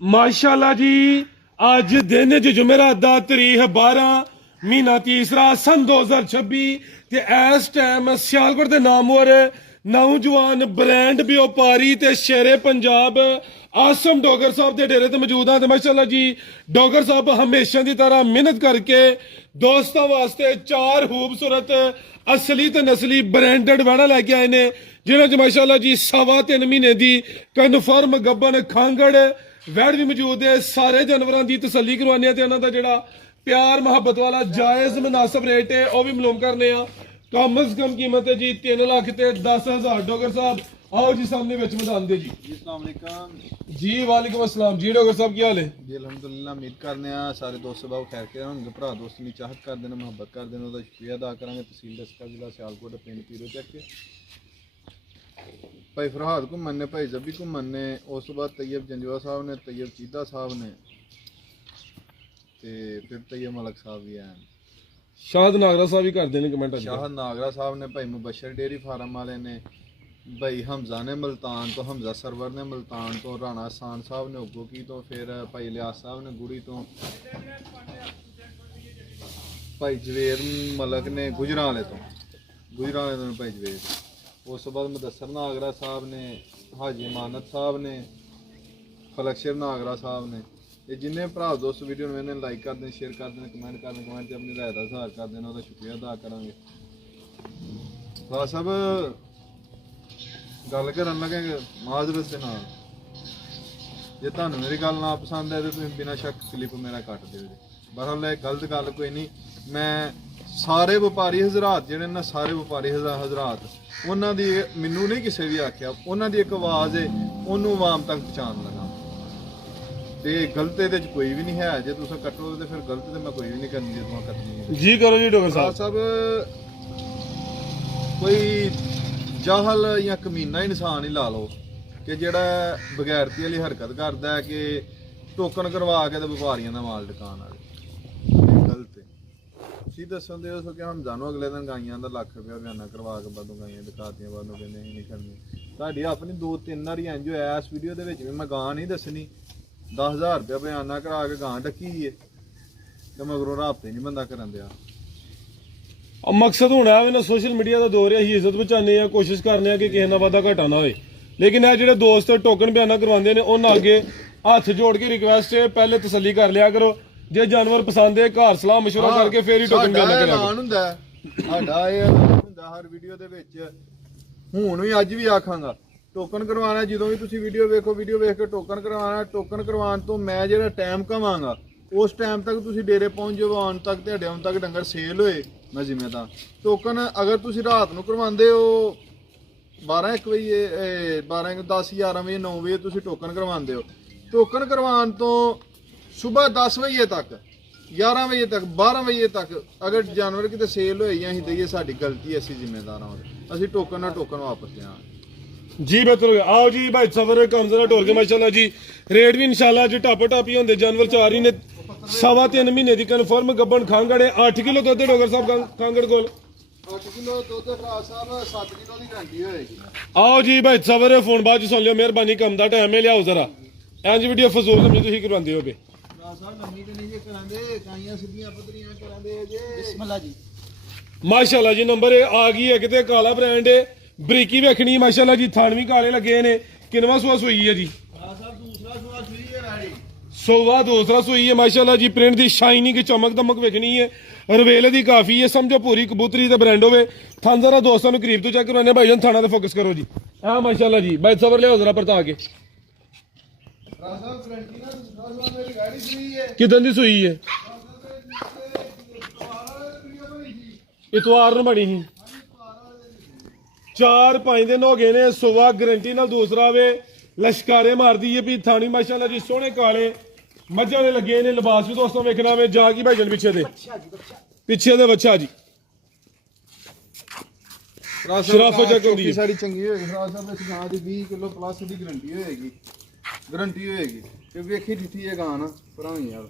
माशाल्लाह जी अज दिन जुमेरात दा तारीख 12 महीना तीसरा सन 2026 ते इस टाइम सियालकोट दे नामवर नौजवान ब्रांड व्यापारी ते शेरे पंजाब आसम डोगर साहब के डेरे ते मौजूद हाँ। माशाल्लाह जी डोगर साहब हमेशा की तरह मेहनत करके दोस्तों वास्ते 4 खूबसूरत असली ते नस्ली ब्रांडेड वैड़ा लैके आए ने जिन्होंने माशाल्लाह जी 3.5 महीने की कन्फर्म गब्बन खांगड़ वैड़ भी मौजूद है। सारे जानवरों की तसली करवाने ते इन्हां दा जिहड़ा प्यार मुहब्बत वाला जायज़ मुनासिब रेट है वह भी मालूम करने कम अज कम कीमत है जी 3 लाख ते 10,000। डोगर साहब आओ जी सामने विच मैदान दे जी। अस्सलाम वालेकुम जी वालेकुम अस्सलाम जी। डोगर साहब की हाल है जी? अलहमदुलिल्लाह उम्मीद करने सारे दोस्त बाब खैर के होंगे। भरा दोस्त की चाहत करते हैं मुहब्बत करते हैं उसका शुक्रिया अदा करेंगे। तहसील दसका जिला सियालकोट पिंड पीरो चक भाई फरहाद घूमन ने भाई जबी घूमन ने उस तो बाद तैयब जंजवा साहब ने तैयब चीदा साहब ने फिर तैयब मलक साहब भी हैं। शाहद नागरा साहब भी करते हैं कमेंट। शाहद नागरा साहब ने भाई मुबशर डेयरी फार्म वाले ने भाई हमजा ने मुल्तान तो हमजा सरवर ने मुल्तान तो राणा सान साहब ने उगो की तो फिर भाई लियास साहब ने गुड़ी तो भाई जवेर मलक ने गुजराले तो भाई जवेर। उस बाद मुदस्सर नागरा साहब ने हाजी अमानत साहब ने फलकशर नागरा साहब ने ये जिन्हें भरा दोस्त वीडियो मैंने लाइक कर दें शेयर कर दें कमेंट कर दें कमेंट से अपनी राय का इजहार कर देना उसका शुक्रिया अदा करेंगे। खास साहब गल कर लगे माजरत से नाल जे तुहानू मेरी गल ना पसंद है तो तुम बिना शक क्लिप मेरा कट दो। बहरहाल गलत गल कोई नहीं। मैं सारे व्यापारी हजरात जिहड़े ना सारे व्यापारी हजरात उन्हां दी मैनू नहीं किसी भी आख्या उन्हां दी एक आवाज़ है उन्होंने आवाम तक पहुँचाने लगा ते गलत ये कोई भी नहीं है। जे तुम कट्टो तो फिर गलत तो मैं कोई भी नहीं करनी जे तुम कट्टनी जी करो जी। डोगर साहब कोई जाहल या कमीना इंसान ही ला लो कि जेड़ा बगैरती वाली हरकत करता है कि टोकन करवा के व्यापारियों का माल दुकान वाले गलत है। सी दसन दे कि हम जानो अगले दिन गाइयां का लाख रुपया बयाना करवा के बदों गाइयां दिखातियां बदों कहते नहीं करनी साड़ी अपनी 2-3 बारी इंज होया इस वीडियो के भी मैं गां नहीं दसनी 10,000 रुपया बयाना करा के गां ढकी है तो मगरों राबते नहीं बंदा करन दिया। मकसद होना है ना सोशल मीडिया का दौर है इज्जत बचाने कोशिश करने कि किसी ना वादा घाटा ना हो। लेकिन ये जो दोस्त टोकन बयाना करवाते हैं उन्होंने अगे हाथ जोड़ के रिक्वेस्ट है पहले तसली कर लिया करो जे जानवर पसंद है घर सलाह मशवरा करके फिर ही टोकन बयाना करा हर वीडियो दे विच हुण भी अज भी आखांगा टोकन करवाना जो भी तुसीं वीडियो वेखो वीडियो वेख के टोकन करवाना टोकन करवाने तो मैं जो टाइम कवांगा उस टाइम तक तुसीं डेरे पहुंच जाओ आउण तक ते आउण तक डंगर सेल होए मैं जिम्मेदार। टोकन अगर तुसीं रात नूं करवांदे हो 12-1 बजे 10-11 बजे 9 बजे तुसीं टोकन करवांदे हो टोकन करवाने तो सुबह 10 बजे तक 11 बजे तक 12 बजे तक अगर जानवर कितने सेल होए या असीं दईए साडी गलती असीं जिम्मेदार हां असीं टोकन ना टोकन वापस दें जी। बेहतर आओ जी भाई सफर कम जरा ढोल के माशाल्लाह जी रेट भी इंशाल्लाह जी टप टप ही होंगे। जानवर 4 ही ने 3.5 महीने की कन्फर्म गब्बन खांगड़ 8 किलो दुध डोगर साहब खांगड़ कोल 8 किलो दुध भरा साहब 7 किलो की गारंटी होएगी। आओ जी भाई सफर फोन बाद सुन लियो मेहरबानी कम दा टाइम है लियाओ जरा इंज वीडियो फजूल नहीं तुसीं करवांदे हो बे माशाल्लाह जी नंबर आ गई है किते काला ब्रांड है बरीकी वेखनी माशाल्लाह जी थान भी काले लगे ने किनवा सुआ सुई है जी सोवा दूसरा सुई है माशाल्लाह जी प्रिंट की शाइनिंग की चमक दमक वेखनी है रवेले की काफी है समझो पूरी कबूतरी का ब्रांड होवे थान जरा दोस्तों करीब तो चेक करवाने भाई जान थाना तो फोकस करो जी। हाँ माशाल्लाह जी भाई सबर लिया जरा परता के कितन की सुई है इतवार बनी ही 4-5 दिन हो गए ने सुबह गारंटी नाल दूसरा वे लश्कारे मार दी है भी थानी माशाल्लाह जी सोहने काले मज्जा ने लगे ने लिबास भी दोस्तों वेखना में जागी भाई जन पीछे दे बच्चा जी शराफत चेक होंदी है सारी चंगी होएगी फराज साहब इस गां दी 20 किलो प्लस दी गारंटी होएगी कि वेखी डिठी है गां ना भराई यार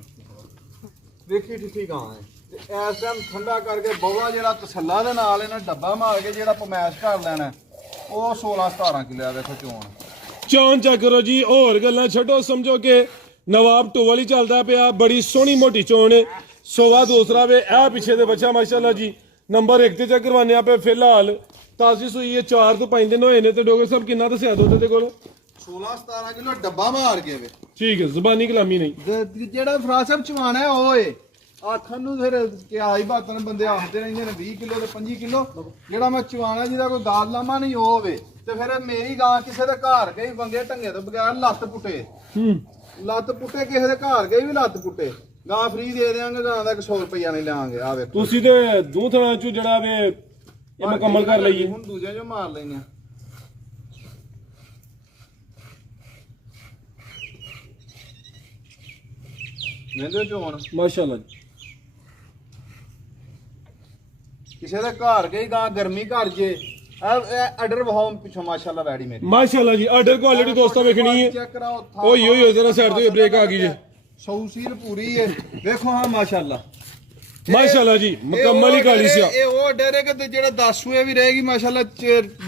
वेखी डिठी गां है इस टाइम ठंडा करके बवा जो तसला के नाल इन्हें डब्बा मार के जो पमैश कर लेना वो 16-17 किलो देखो चोन चौन चेक करो जी होर गल्लां छड्डो समझो कि ਨਵਾਬ ਟੋਵਲ ਹੀ ਚੱਲਦਾ ਪਿਆ, ਬੜੀ ਸੋਹਣੀ ਮੋਟੀ ਚੋਣ ਹੈ। ਸੋਵਾ ਦੂਸਰਾ ਵੇ ਇਹ ਪਿੱਛੇ ਦੇ ਬੱਚਾ ਮਾਸ਼ਾਅੱਲਾ ਜੀ ਨੰਬਰ 1 ਤੇ ਚੈੱਕ ਕਰਵਾਨੇ ਆ ਪਏ। ਫਿਲਹਾਲ ਤਾਜ਼ੀ ਸੂਈ ਹੈ, 4 ਤੋਂ 5 ਦਿਨ ਹੋਏ ਨੇ। ਤੇ ਡੋਗਰ ਸਾਹਿਬ ਕਿੰਨਾ ਦੱਸਿਆ ਦੁੱਧ ਦੇ ਕੋਲ? 16-17 ਕਿਲੋ ਡੱਬਾ ਮਾਰ ਕੇ ਵੇ। ਠੀਕ ਹੈ, ਜ਼ਬਾਨੀ ਕਲਾਮੀ ਨਹੀਂ। ਜਿਹੜਾ ਫਰਾਜ ਸਾਹਿਬ ਚਵਾਣਾ ਹੈ ਉਹ ਏ ਆਖਣ ਨੂੰ ਫਿਰ ਕਿਹਾ ਹੀ ਬਾਤਾਂ ਨੇ ਬੰਦੇ ਆਖਦੇ ਰਹਿੰਦੇ ਨੇ 20 ਕਿਲੋ ਤੇ 25 ਕਿਲੋ। ਜਿਹੜਾ ਮੈਂ ਚਵਾਣਾ ਜਿਹਦਾ ਕੋਈ ਗਾਲ ਲਾਮਾ ਨਹੀਂ ਉਹ ਹੋਵੇ ਤੇ ਫਿਰ ਮੇਰੀ ਗਾਂ ਕਿਸੇ ਦੇ ਘਰ ਗਈ ਬੰਗੇ ਢੰਗੇ ਤੋਂ ਬਗੈਰ ਲੱਤ ਪੁੱਟੇ ਲੱਤ ਪੁੱਟੇ ਕਿਸੇ ਦੇ ਘਰ ਗਈ ਵੀ ਲੱਤ ਪੁੱਟੇ ਗਾਂ ਫ੍ਰੀ ਦੇ ਦੇਾਂਗੇ। ਗਾਂ ਦਾ 100 ਰੁਪਇਆ ਨਹੀਂ ਲਾਂਗੇ। ਆ ਵੇਖੋ ਤੁਸੀਂ ਤੇ ਦੂਥਣਾ ਚ ਜਿਹੜਾ ਵੇ ਇਹ ਮੁਕੰਮਲ ਕਰ ਲਈਏ। ਹੁਣ ਦੂਜੇ ਜੋ ਮਾਰ ਲੈਨੇ ਆ। ਵੇਂਦੇ ਚੋਣ ਮਾਸ਼ਾਅੱਲਾ ਜੀ। ਕਿਸੇ ਦੇ ਘਰ ਗਈ ਗਾਂ ਗਰਮੀ ਘਰ ਜੇ ਆਰਡਰ ਵਹਾਉ ਪਿੱਛੋਂ ਮਾਸ਼ਾਅੱਲਾ ਵੈੜੀ ਮੇਰੀ ਮਾਸ਼ਾਅੱਲਾ ਜੀ। ਆਰਡਰ ਕੁਆਲਿਟੀ ਦੋਸਤਾਂ ਵੇਖਣੀ ਹੈ। ਚੈੱਕ ਕਰਾਓ ਓਏ ਓਏ ਜ਼ਰਾ ਸਾਈਡ ਤੋਂ ਬ੍ਰੇਕ ਆ ਗਈ ਜੇ। ਸੌਸੀਲ ਪੂਰੀ ਹੈ ਵੇਖੋ ਹਾਂ ਮਾਸ਼ਾਅੱਲਾ ਮਾਸ਼ਾਅੱਲਾ ਜੀ ਮੁਕੰਮਲ ਹੀ ਕਾਲੀ ਸਿਆ। ਇਹ ਉਹ ਡੇਰੇ ਕਿ ਜਿਹੜਾ 10 ਸੂਏ ਵੀ ਰਹੇਗੀ ਮਾਸ਼ਾਅੱਲਾ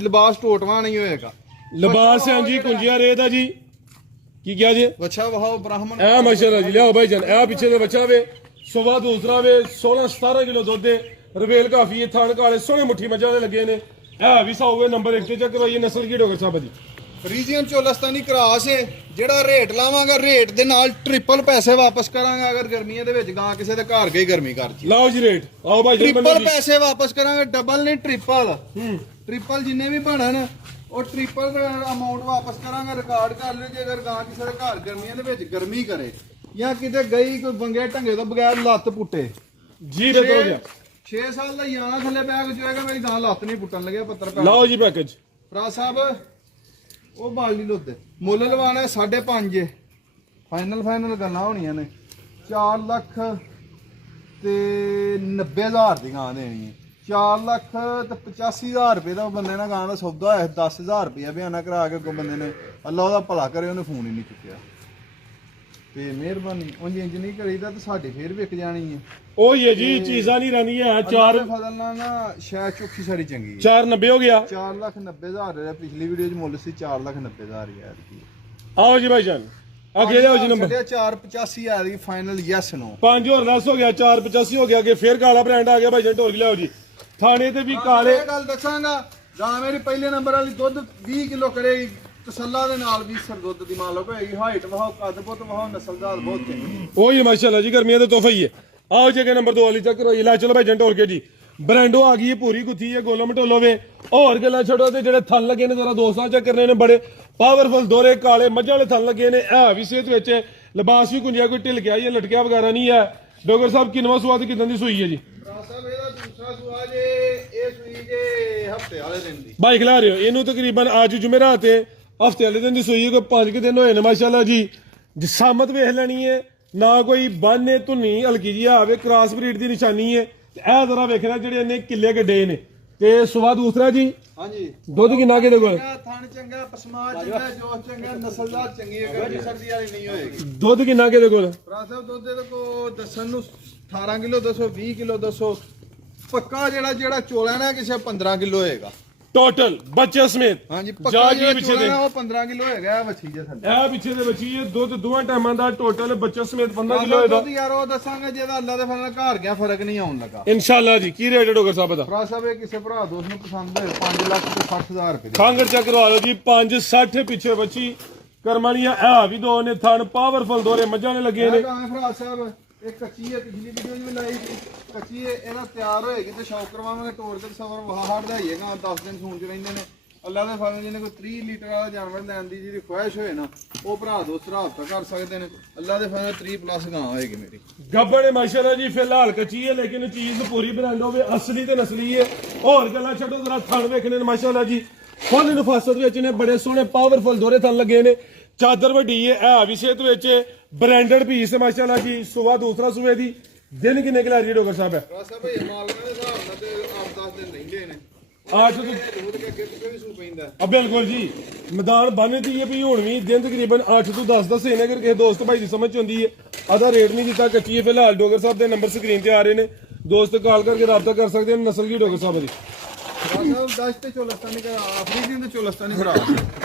ਲਿਬਾਸ ਟੋਟਵਾ ਨਹੀਂ ਹੋਏਗਾ। ਲਿਬਾਸ ਹੈ ਜੀ ਕੁੰਜਿਆ ਰੇਤ ਆ ਜੀ। ਕੀ ਕਿਹਾ ਜੀ? ਬੱਚਾ ਵਹਾਓ ਬ੍ਰਾਹਮਣ ਐ ਮਾਸ਼ਾਅੱਲਾ ਜੀ। ਲਿਆਓ ਭਾਈ ਜਾਨ ਇਹ ਪਿੱਛੇ ਦੇ ਬੱਚਾ ਵੇ ਸਵਾ ਦੂਸਰਾ ਵੇ 16-17 ਕਿਲੋ ਦੁੱਧ ਦੇ ਰਵੇਲ ਕਾਫੀ ਹੈ। ਥਣ ਕਾਲੇ ਸੋਹਣੇ ਮੁੱਠੀ ਮੱਝਾਂ ਦੇ ਲੱਗੇ ਨੇ। ਇਹ ਵੀ ਸਾਊ ਨੰਬਰ 1 ਤੇ ਚੈੱਕ ਕਰਵਾਈਏ। ਨਸਲ ਕੀ ਡੋਗਰ ਸਾਹਿਬ ਦੀ? ਰੀਜੀਅਨ ਚੋਲਸਤਾਨੀ ਕਰਾਸ ਹੈ। ਜਿਹੜਾ ਰੇਟ ਲਾਵਾਂਗਾ ਰੇਟ ਦੇ ਨਾਲ ਟ੍ਰਿਪਲ ਪੈਸੇ ਵਾਪਸ ਕਰਾਂਗਾ। ਅਗਰ ਗਰਮੀਆਂ ਦੇ ਵਿੱਚ ਗਾਂ ਕਿਸੇ ਦੇ ਘਰ ਗਈ ਗਰਮੀ ਕਰ ਜੀ ਲਾਓ ਜੀ ਰੇਟ। ਆਓ ਭਾਈ ਜਾਨ ਟ੍ਰਿਪਲ ਪੈਸੇ ਵਾਪਸ ਕਰਾਂਗੇ। ਡਬਲ ਨਹੀਂ ਟ੍ਰਿਪਲ। ਟ੍ਰਿਪਲ ਜਿੰਨੇ ਵੀ ਬਣਨ ਉਹ ਟ੍ਰਿਪਲ ਅਮਾਉਂਟ ਵਾਪਸ ਕਰਾਂਗੇ। ਰਿਕਾਰਡ ਕਰ ਲਿਓ ਜੇ ਅਗਰ ਗਾਂ ਕਿਸੇ ਦੇ ਘਰ ਗਰਮੀਆਂ ਦੇ ਵਿੱਚ ਗਰਮੀ ਕਰੇ ਜਾਂ ਕਿਤੇ ਗਈ ਕੋਈ ਬੰਗੇ ਢੰਗੇ ਤੋਂ ਬਗੈਰ ਲੱਤ ਪੁੱਟੇ ਜੀ ਰੇਟ ਹੋ ਗਿਆ। 6 ਸਾਲ ਦਾ ਯਾਨਾ ਥੱਲੇ ਬੈਗ ਜੋਏਗਾ ਮੇਰੀ ਗਾਂ ਲੱਤ ਨਹੀਂ ਪੁੱਟਣ ਲੱਗਿਆ ਪੱਤਰ ਪੈ। ਲਾਓ ਜੀ ਪੈਕੇਜ। ਭਰਾ ਸਾਹਿਬ ਉਹ ਬਾਲਦੀ ਲੁੱਦੇ ਮੁੱਲ ਲਵਾਣਾ 5.5 ਫਾਈਨਲ ਗੱਲਾਂ ਹੋਣੀਆਂ ਨੇ। 4 ਲੱਖ ਤੇ 90,000 ਦੀ ਗਾਂ ਦੇਣੀ ਹੈ। 4 ਲੱਖ ਤੇ 85,000 ਰੁਪਏ ਦਾ ਬੰਦੇ ਨਾਲ ਗਾਂ ਦਾ ਸੌਦਾ ਹੋਇਆ। 10,000 ਰੁਪਇਆ ਬਿਆਨਾ ਕਰਾ ਕੇ ਕੋਈ ਬੰਦੇ ਨੇ ਅੱਲਾ ਉਹਦਾ ਭਲਾ ਕਰੇ ਉਹਨੇ ਫੋਨ ਹੀ ਨਹੀਂ ਚੁੱਕਿਆ। ਤੇ ਮਿਹਰਬਾਨੀ ਉਂਝ ਇੰਜ ਨਹੀਂ ਕਰੀਦਾ ਤੇ ਸਾਡੀ ਫੇਰ ਵਿਕ ਜਾਣੀ ਹੈ। ਉਹੀ ਹੈ ਜੀ ਚੀਜ਼ਾਂ ਨਹੀਂ ਰਹਿੰਦੀਆਂ। 4 ਫਜ਼ਲ ਨਾਲ ਨਾ ਸ਼ਾਇਦ ਚੁੱਕੀ ਸਾਰੀ ਚੰਗੀ ਹੈ। 490 ਹੋ ਗਿਆ। 4,90,000 ਦਾ ਪਿਛਲੀ ਵੀਡੀਓ 'ਚ ਮੁੱਲ ਸੀ 4,90,000 ਯਾਰ ਕੀ। ਆਓ ਜੀ ਭਾਈ ਜਾਨ ਅੱਗੇ ਲਿਆਓ ਜੀ ਨੰਬਰ 485 ਆ ਰਹੀ ਫਾਈਨਲ ਯੈਸ ਨੋ 5 ਹੋਰ ਲੈਸ ਹੋ ਗਿਆ। 485 ਹੋ ਗਿਆ। ਅੱਗੇ ਫੇਰ ਕਾਲਾ ਬ੍ਰਾਂਡ ਆ ਗਿਆ ਭਾਈ ਜਾਨ। ਢੋਲ ਲਿਆਓ ਜੀ। ਥਾਣੇ ਤੇ ਵੀ ਕਾਲੇ ਇਹ ਗੱਲ ਦੱਸਾਂਗਾ ਗਾਂ ਮੇਰੀ ਪਹਿਲੇ ਨੰਬਰ ਵਾਲੀ ਦੁੱਧ 20 ਕਿਲੋ ਕਰੇਗੀ ਤਸੱਲਾ ਦੇ ਨਾਲ 20 ਸਰ ਦੁੱਧ ਦੀ ਮਾਲਕ ਹੋਏਗੀ। ਹਾਈਟ ਵਹਾਓ ਕੱਦ ਪੁੱਤ ਵਹਾਓ ਨਸਲਦਾਰ ਬਹੁਤ ਚੰਗੀ। ਉਹੀ ਮਾਸ਼ਾਅੱਲਾ ਜੀ ਗਰਮੀਆਂ ਦਾ ਤੋਹਫਾ ਹੀ ਹੈ। ਆਓ ਜੀ ਅੱਗੇ ਨੰਬਰ 2 ਵਾਲੀ ਚੱਕ ਕਰੋ। ਲੈ ਚਲੋ ਭਾਈ ਜਾਨ ਢੋਲ ਕੇ ਜੀ। ਬ੍ਰਾਂਡੋ ਆ ਗਈ ਹੈ ਪੂਰੀ ਗੁੱਥੀ ਹੈ ਗੋਲੋ ਮਟੋਲੋ ਵੇ। ਹੋਰ ਗੱਲਾਂ ਛੱਡੋ ਤੇ ਜਿਹੜੇ ਥਣ ਲੱਗੇ ਨੇ ਜ਼ਰਾ ਦੋਸਤਾਂ ਚੈੱਕ ਕਰਨੇ ਨੇ। ਬੜੇ ਪਾਵਰਫੁਲ ਦੋਰੇ ਕਾਲੇ ਮੱਝਾਂ ਵਾਲੇ ਥਣ ਲੱਗੇ ਨੇ। ਇਹ ਵੀ ਸਿਹਤ ਵਿੱਚ ਲਿਬਾਸ ਵੀ ਕੁੰਜਿਆ ਕੋਈ ਢਿਲ ਗਿਆ ਜਾਂ ਲਟਕਿਆ ਵਗੈਰਾ ਨਹੀਂ ਹੈ। ਡੋਗਰ ਸਾਹਿਬ ਕਿੰਨਵਾਂ ਸਵਾਦ ਕਿਦਾਂ ਦੀ ਸੂਈ ਹੈ ਜੀ? ਸਾਹਿਬ ਇਹਦਾ ਦੂਸਰਾ ਸੁਆ ਜੇ ਇਹ ਸੂਈ ਜੇ ਹਫਤੇ ਵਾਲੇ ਦਿਨ ਦੀ ਬਾਈਕ ਲਾ ਰਹੇ ਹੋ ਇਹਨੂੰ ਤਕਰੀਬਨ ਅੱਜ ਜੁਮੇਰਾਤ ਤੇ ਹਫਤੇ ਵਾਲੇ ਦਿਨ ਦੀ ਸੂਈ ਹੈ। ਕੋਈ 5 ਦਿਨ ਹੋਏ ਨੇ ਮਾਸ਼ਾਅੱਲਾ ਜੀ। ਜਿਸਾਮਤ ਵੇਖ ਲੈਣੀ ਹੈ ਨਾ ਕੋਈ ਬਾਨੇ ਧੁੰਨੀ ਹਲਕੀ ਜੀ ਆਵੇ। ਕ੍ਰਾਸ ਬਰੀਡ ਦੀ ਨਿਸ਼ਾਨੀ ਹੈ। ਇਹ ਜ਼ਰਾ ਵੇਖਣਾ ਜਿਹੜੇ ਇਹਨੇ ਕਿੱਲੇ ਗੱਡੇ ਨੇ। ਤੇ ਸਵਾ ਦੂਸਰਾ ਜੀ ਹਾਂਜੀ ਦੁੱਧ ਕਿੰਨਾ ਕਿਹਦੇ ਕੋਲ? ਥਣ ਚੰਗਾ ਪਸਮਾ ਚੰਗਾ ਜੋਸ਼ ਚੰਗਾ ਨਸਲਦਾਰ ਚੰਗੀ ਹੈ। ਗਰਮੀ ਸਰਦੀ ਵਾਲੀ ਨਹੀਂ ਹੋਏਗੀ। ਦੁੱਧ ਕਿੰਨਾ ਕਿਹਦੇ ਕੋਲ? ਭਰਾ ਸਾਹਿਬ ਦੁੱਧ ਦੇ ਕੋ ਦੱਸਣ ਨੂੰ 18 ਕਿਲੋ ਦੱਸੋ 20 ਕਿਲੋ ਦੱਸੋ। ਪੱਕਾ ਜਿਹੜਾ ਚੋਲਾ ਨਾ ਕਿਸੇ 15 ਕਿਲੋ ਹੋਏਗਾ ਟੋਟਲ ਬੱਚੇ ਸਮੇਤ। ਹਾਂਜੀ ਜਾ ਪੱਕਾ ਜੀ ਜਿਹੜਾ ਪਿੱਛੇ ਚੋਲਾ ਦੇ ਨਾ ਉਹ 15 ਕਿਲੋ ਹੈਗਾ ਇਹ ਵੱਛੀ ਜੇ ਥੱਲੇ। ਇਹ ਪਿੱਛੇ ਦੇ ਬੱਚੀ ਹੈ। ਦੁੱਧ ਦੋਵਾਂ ਟਾਈਮਾਂ ਦਾ ਟੋਟਲ ਬੱਚੇ ਸਮੇਤ 15 ਕਿਲੋ ਹੋਏਗਾ। ਦੁੱਧ ਯਾਰ ਉਹ ਦੱਸਾਂਗੇ ਜਿਹਦਾ ਅੱਲਾ ਦੇ ਫਜ਼ਲ ਨਾਲ ਘਰ ਗਿਆ ਫਰਕ ਨਹੀਂ ਆਉਣ ਲੱਗਾ ਇਨਸ਼ਾਅੱਲਾ ਜੀ। ਕੀ ਰੇਟ ਹੈ ਡੋਗਰ ਸਾਹਿਬ ਦਾ? ਭਰਾ ਸਾਹਿਬ ਇਹ ਕਿਸੇ ਭਰਾ ਦੋਸਤ ਨੂੰ ਪਸੰਦ ਹੋਏ 5,60,000 ਰੁਪਏ ਦੀ। ਖਾਂਗੜ ਚੈੱਕ ਕਰਵਾ ਲਓ ਜੀ। 560 ਪਿੱਛੇ ਬੱਚੀ ਕਰਮਾਲੀਆਂ ਇਹ ਵੀ ਦੋ ਨੇ ਥਣ ਪਾਵਰਫੁਲ ਦੋਰੇ ਮੱਝਾਂ ਨੇ ਲੱਗੇ ਨੇ। ਭਰਾ ਸਾਹਿਬ ਇਹ ਕੱਚੀ ਹੈ ਪਿਛਲੀ ਵੀਡੀਓ ਵੀ ਲਾਈ ਸੀ। ਕੱਚੀ ਹੈ ਇਹਨਾਂ ਤਿਆਰ ਹੋਏਗੀ ਤੇ ਸ਼ੌਕ ਕਰਵਾਵਾਂਗੇ ਟੋਰ ਤੇ ਸਵਰ ਵਾਹੜ ਦਾ ਹੀ ਹੈਗਾ। 10 ਦਿਨ ਸੂਣ ਚ ਰਹਿੰਦੇ ਨੇ। ਅੱਲਾ ਦੇ ਫਜ਼ਲ ਜਿਹਨੇ ਕੋਈ 30 ਲੀਟਰ ਵਾਲਾ ਜਾਨਵਰ ਲੈਣ ਦੀ ਜਿਹਦੀ ਖੁਆਇਸ਼ ਹੋਏ ਨਾ ਉਹ ਭਰਾ ਦੋਸਤ ਰਾਬਤਾ ਕਰ ਸਕਦੇ ਨੇ। ਅੱਲਾ ਦੇ ਫਜ਼ਲ 30 ਪਲੱਸ ਗਾਂ ਹੋਏਗੀ ਮੇਰੀ। ਗੱਬੜ ਮਾਸ਼ਾਅੱਲਾ ਜੀ ਫਿਲਹਾਲ ਕੱਚੀ ਹੈ ਲੇਕਿਨ ਚੀਜ਼ ਪੂਰੀ ਬ੍ਰਾਂਡ ਹੋਵੇ ਅਸਲੀ ਤੇ ਨਸਲੀ ਹੈ। ਹੋਰ ਗੱਲਾਂ ਛੱਡੋ ਜ਼ਰਾ ਥਣ ਵੇਖਣੇ ਨੇ ਮਾਸ਼ਾਅੱਲਾ ਜੀ। ਫੁੱਲ ਨਫਾਸਤ ਵਿੱਚ ਨੇ ਬੜੇ ਸੋਹਣੇ ਪਾਵਰਫੁਲ ਦੋਰੇ ਥਣ ਲੱਗੇ ਨੇ। ਚਾਦਰ ਵੱਡੀ ਹੈ। ਇਹ ਵੀ ਸਿਹਤ ਵਿੱਚ ਬ੍ਰਾਂਡਡ ਪੀਸ ਮਾਸ਼ਾਅੱਲਾ ਜੀ। ਸੁਬਾ ਦੂਸਰਾ ਸੂਏ ਦੀ ਦਿਨ ਕਿੰਨੇ ਕਿਲਾ ਜੀ ਡੋਗਰ ਸਾਹਿਬ? ਭਰਾ ਸਾਹਿਬ ਇਹ ਮਾਲਕਾਂ ਦੇ ਹਿਸਾਬ ਨਾਲ ਤੇ 8-10 ਦਿਨ ਰਹਿੰਦੇ ਨੇ। 8 ਤੋਂ ਰੋਜ਼ ਕੇ ਅੱਗੇ ਪਿੱਛੇ ਵੀ ਸੂ ਪੈਂਦਾ। ਬਿਲਕੁਲ ਜੀ। ਮੈਦਾਨ ਬੰਨਦੀ ਹੈ ਵੀ ਹੁਣ ਵੀ ਦਿਨ ਤਕਰੀਬਨ 8 ਤੋਂ 10 ਦੱਸੇ ਨੇ। ਅਗਰ ਕਿਸੇ ਦੋਸਤ ਭਾਈ ਦੀ ਸਮਝ ਚ ਆਉਂਦੀ ਹੈ ਆਦਾ ਰੇਟ ਨਹੀਂ ਦਿੱਤਾ ਕੱਚੀ ਹੈ। ਫਿਲਹਾਲ ਡੋਗਰ ਸਾਹਿਬ ਦੇ ਨੰਬਰ ਸਕਰੀਨ ਤੇ ਆ ਰਹੇ ਨੇ। ਦੋਸਤ ਕਾਲ ਕਰਕੇ ਰਾਬਤਾ ਕਰ ਸਕਦੇ ਨੇ। ਨਸਲ ਕੀ ਡੋਗਰ ਸਾਹਿਬ ਦੀ? ਭਰਾ ਸਾਹਿਬ 10 ਤੇ ਚੋਲਸਤਾਨੀ ਕਰਾ ਅਫਰੀਦੀ ਤੇ ਚੋਲਸਤਾਨੀ ਭਰਾ।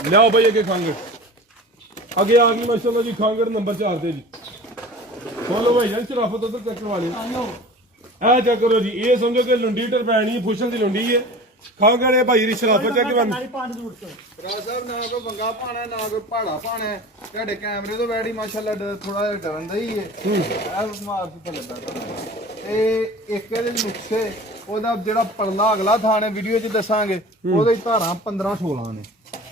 ਲਿਆਓ ਭਾਈ ਅੱਗੇ ਖਾਂਗੇ। ਅੱਗੇ ਆ ਗਈ ਮਾਸ਼ਾਅੱਲਾ ਜੀ ਖਾਂਗੜ ਨੰਬਰ 4 ਤੇ ਜੀ ਬੋਲੋ ਭਾਈ ਜਾਨ ਸ਼ਰਾਫਤ ਉਧਰ ਚੱਕ ਵਾਲੇ ਇਹ ਚੈੱਕ ਕਰੋ ਜੀ ਇਹ ਸਮਝੋ ਕਿ ਲੁੰਡੀ ਟਰਪੈਣੀ ਫੁਸ਼ਲ ਦੀ ਲੁੰਡੀ ਹੈ ਖਾਂਗੜ ਇਹ ਭਾਈ ਦੀ ਸ਼ਰਾਫਤ ਚੈੱਕ ਕਰੋ ਰਾਜ ਸਾਹਿਬ ਨਾ ਕੋਈ ਬੰਗਾ ਪਾਣਾ ਨਾ ਕੋਈ ਪਹਾੜਾ ਪਾਣਾ ਤੁਹਾਡੇ ਕੈਮਰੇ ਤੋਂ ਬੈਠੀ ਮਾਸ਼ਾਅੱਲਾ ਥੋੜਾ ਜਿਹਾ ਡਰਨ ਦਾ ਹੀ ਹੈ ਇਹ ਮਾਰ ਤੇ ਲੱਗਾ ਇਹ ਇੱਕ ਇਹਦੇ ਨੁਕਸੇ ਉਹਦਾ ਜਿਹੜਾ ਪਰਲਾ ਅਗਲਾ ਥਾਂ ਹੈ ਵੀਡੀਓ 'ਚ ਦੱਸਾਂਗੇ ਉਹਦੇ ਧਾਰਾਂ 15 16 ਨੇ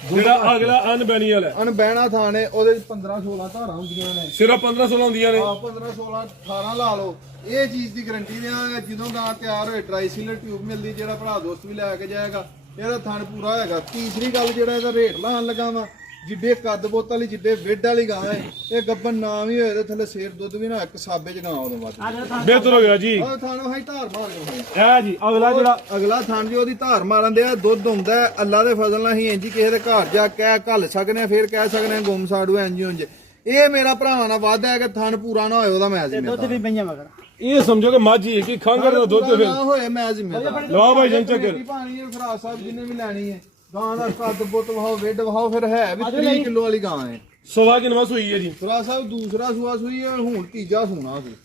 ਜਿਹੜਾ ਅਗਲਾ ਅਨਬੈਣੀ ਵਾਲਾ ਅਣਬਹਿਣਾ ਥਾਂ ਨੇ ਉਹਦੇ 'ਚ 15 16 ਧਾਰਾਂ ਹੁੰਦੀਆਂ ਨੇ ਸਿਰਫ 15 16 ਹੁੰਦੀਆਂ ਨੇ 15 16 18 ਲਾ ਲਓ ਇਹ ਚੀਜ਼ ਦੀ ਗਾਰੰਟੀ ਦੇਵਾਂਗੇ ਜਦੋਂ ਗਾਂ ਤਿਆਰ ਹੋਏ ਟ੍ਰਾਈਸਿਲਰ ਟਿਊਬ ਮਿਲਦੀ ਜਿਹੜਾ ਭਰਾ ਦੋਸਤ ਵੀ ਲੈ ਕੇ ਜਾਏਗਾ ਇਹਦਾ ਥਣ ਪੂਰਾ ਹੋਏਗਾ ਤੀਸਰੀ ਗੱਲ ਜਿਹੜਾ ਇਹਦਾ ਰੇਟ ਲਾਣ ਲੱਗਾ ਵਾ ਜਿੱਡੇ ਕੱਦ ਬੋਤ ਵਾਲੀ ਜਿੱਡੇ ਵਿੱਡ ਵਾਲੀ ਗਾਂ ਹੈ ਇਹ ਗੱਬਨ ਨਾ ਵੀ ਹੋਏ ਤੇ ਥੱਲੇ ਸੇਰ ਦੁੱਧ ਵੀ ਨਾ ਇੱਕ ਸਾਬੇ ਚ ਗਾਂ ਉਹਦੇ ਬਾਅਦ ਬਿਹਤਰ ਹੋ ਗਿਆ ਜੀ ਉਹ ਥਣ ਹਾਈ ਧਾਰ ਮਾਰ ਕੇ ਇਹ ਜੀ ਅਗਲਾ ਜਿਹੜਾ ਅਗਲਾ ਥਣ ਜੀ ਉਹਦੀ ਧਾਰ ਮਾਰਨ ਦੇ ਆ ਦੁੱਧ ਹੁੰਦਾ ਹੈ, ਅੱਲਾ ਦੇ ਫਜ਼ਲ ਨਾਲ ਹੀ ਇੰਜੀ ਕਿਸੇ ਦੇ ਘਰ ਜਾ ਕਹਿ ਘੱਲ ਸਕਨੇ ਆ ਫਿਰ ਕਹਿ ਸਕਨੇ ਆ ਗੁੰਮ ਸਾੜੂ ਇੰਜੀ ਉਂਝ ਇਹ ਮੇਰਾ ਭਰਾਵਾਂ ਨਾਲ ਵਾਅਦਾ ਹੈ ਕਿ ਥਣ ਪੂਰਾ ਨਾ ਹੋਏ ਉਹਦਾ ਮੈਂ ਜ਼ਿੰਮੇਦਾਰ ਵੀ ਪਈਆਂ ਮਗਰ ਇਹ ਸਮਝੋ ਕਿ ਮੱਝ ਹੀ ਹੈ ਕਿ ਖਾਂਗੜ ਦਾ ਦੁੱਧ ਫਿਰ ਨਾ ਹੋਏ ਮੈਂ ਜ਼ਿੰਮੇਦਾਰ ਲਓ ਭਾਈ ਜਾਨ ਚੱਕ ਰੋਟੀ ਪਾਣੀ ਹੈ ਫਰਾਜ਼ ਸਾਹਿਬ ਜਿਹਨੇ ਵੀ ਲੈਣੀ ਹੈ ਗਾਂ ਦਾ ਕੱਦ ਬੁੱਤ ਵਹਾਓ ਵਿੱਡ ਵਹਾਓ ਫਿਰ ਹੈ ਵੀ 30 ਕਿਲੋ ਵਾਲੀ ਗਾਂ ਹੈ ਸਵਾ ਕਿਨਵਾ ਸੂਈ ਹੈ ਜੀ ਫਰਾਜ਼ ਸਾਹਿਬ ਦੂਸਰਾ ਸੂਆ ਸੂਈ ਹੈ ਹੁਣ ਤੀਜਾ ਸੂਣਾ ਸੀ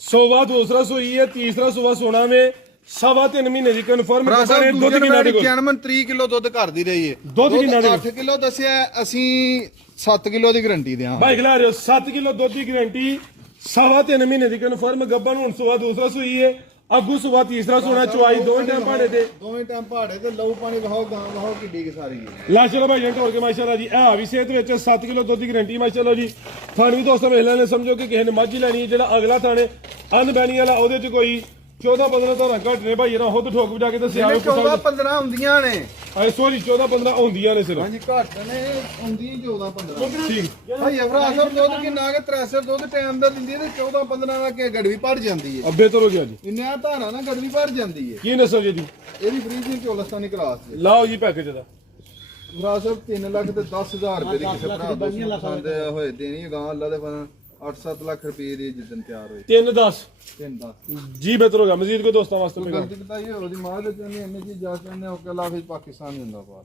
ਸਵਾ ਦੂਸਰਾ ਸੂਈ ਹੈ ਤੀਸਰਾ ਸੂਆ ਸੋਣਾ ਵੇ ਸਵਾ 3 ਮਹੀਨੇ ਦੀ ਕਨਫਰਮ ਫਰਾਜ਼ ਕਰਦੇ ਸਾਹਿਬ ਦੁੱਧ ਕਿੰਨਾ ਦੇ ਕੋਲ ਜਨਮਨ 30 ਕਿਲੋ ਦੁੱਧ ਕਰਦੀ ਰਹੀ ਹੈ ਦੁੱਧ ਕਿੰਨਾ ਦੇ 8 ਕਿਲੋ ਦੱਸਿਆ ਅਸੀਂ 7 ਕਿਲੋ ਦੀ ਗਾਰੰਟੀ ਦਿਆਂ ਭਾਈ ਖਿਲਾ ਰਹੇ ਹੋ 7 ਕਿਲੋ ਦੁੱਧ ਦੀ ਗਾਰੰਟੀ ਸਵਾ 3 ਮਹੀਨੇ ਦੀ ਕਨਫਰਮ ਗੱਬਨ ਹੁਣ ਸਵਾ ਦੂਸਰਾ ਸੂਈ ਹੈ ਅੱਗੂ ਸਵਾ ਤੀਸਰਾ ਸੋਣਾ ਚੁਆਈ ਦੋਵੇਂ ਟਾਈਮ ਭਾੜੇ ਤੇ ਦੋਵੇਂ ਟਾਈਮ ਪਹਾੜੇ ਤੇ ਲਹੂ ਪਾਣੀ ਵਹਾਓ ਗਾਂ ਵਹਾਓ ਕਿੱਡੀ ਕਿ ਸਾਰੀ ਹੈ ਲਾ ਚਲੋ ਭਾਈ ਜੰਟ ਹੋਰ ਕੇ ਮਾਸ਼ਾਅੱਲਾ ਜੀ ਆ ਵੀ ਸਿਹਤ ਵਿੱਚ 7 ਕਿਲੋ ਦੁੱਧ ਦੀ ਗਾਰੰਟੀ ਮਾਸ਼ਾਅੱਲਾ ਜੀ ਥਣ ਵੀ ਦੋਸਤੋ ਵੇਖ ਲੈਣੇ ਸਮਝੋ ਕਿ ਕਿਸੇ ਨੇ ਮੱਝ ਹੀ ਲੈਣੀ ਹੈ ਜਿਹੜਾ ਅਗਲਾ ਥਾਣੇ ਅਨਬੈਣੀ ਵਾਲਾ ਉਹਦੇ ਚ ਕੋਈ 14-15 ਧਾਰਾਂ ਘੱਟ ਨੇ ਭਾਈ ਇਹਨਾਂ ਖੁਦ ਠੋਕ ਵਜਾ ਕੇ ਦੱਸਿਆ 14 15 ਹੁੰਦੀਆਂ ਨੇ ਆਏ ਸੋਰੀ 14-15 ਹੁੰਦੀਆਂ ਨੇ ਸਿਰਫ ਹਾਂਜੀ ਘੱਟ ਨੇ ਹੁੰਦੀਆਂ 14 15 ਠੀਕ ਭਾਈ ਅਫਰਾ ਅਸਰ ਦੁੱਧ ਕਿੰਨਾ ਕਿ 63 ਦੁੱਧ ਟਾਈਮ ਦਾ ਦਿੰਦੀ ਹੈ ਤੇ 14 15 ਦਾ ਕਿ ਗੜਵੀ ਭਰ ਜਾਂਦੀ ਹੈ ਅੱਬੇ ਤੋਂ ਹੋ ਗਿਆ ਜੀ ਇੰਨਿਆਂ ਧਾਰਾਂ ਨਾਲ ਗੜਵੀ ਭਰ ਜਾਂਦੀ ਹੈ ਕੀ ਨਸਲ ਜੀ ਦੀ ਇਹਦੀ ਫਰੀਜ਼ਿੰਗ ਚੋਲਸਤਾਨੀ ਕਲਾਸ ਦੇ ਲਾਓ ਜੀ ਪੈਕੇਜ ਦਾ ਅਫਰਾ ਸਾਹਿਬ 3 ਲੱਖ ਤੇ 10,000 ਰੁਪਏ ਦੀ ਕਿਸੇ ਭਰਾ ਤੋਂ ਪਸੰਦ ਹੋਏ ਦੇਣੀ ਹੈ ਗਾਂ ਅੱਲਾ ਦੇ ਫਨ 8-7 ਲੱਖ ਰੁਪਏ ਦੀ ਜਿੱਦਨ ਤਿਆਰ ਹੋਏ 3-10 3-10 ਜੀ ਬਿਹਤਰ ਹੋ ਗਿਆ ਮਜ਼ੀਦ ਕੋਈ ਦੋਸਤਾਂ ਵਾਸਤੇ ਗਲਤੀ ਤਾਂ ਇਹ ਉਹਦੀ ਮਾਂ ਦੇ ਕਹਿੰਦੇ ਇੰਨੇ ਚੀਜ਼ ਜਾ ਕੇ ਉਹਨੇ ਓਕੇ ਲਾ ਫਿਰ ਪਾਕਿਸਤਾਨ ਹੀ ਹੁੰਦਾ ਬਾਹਰ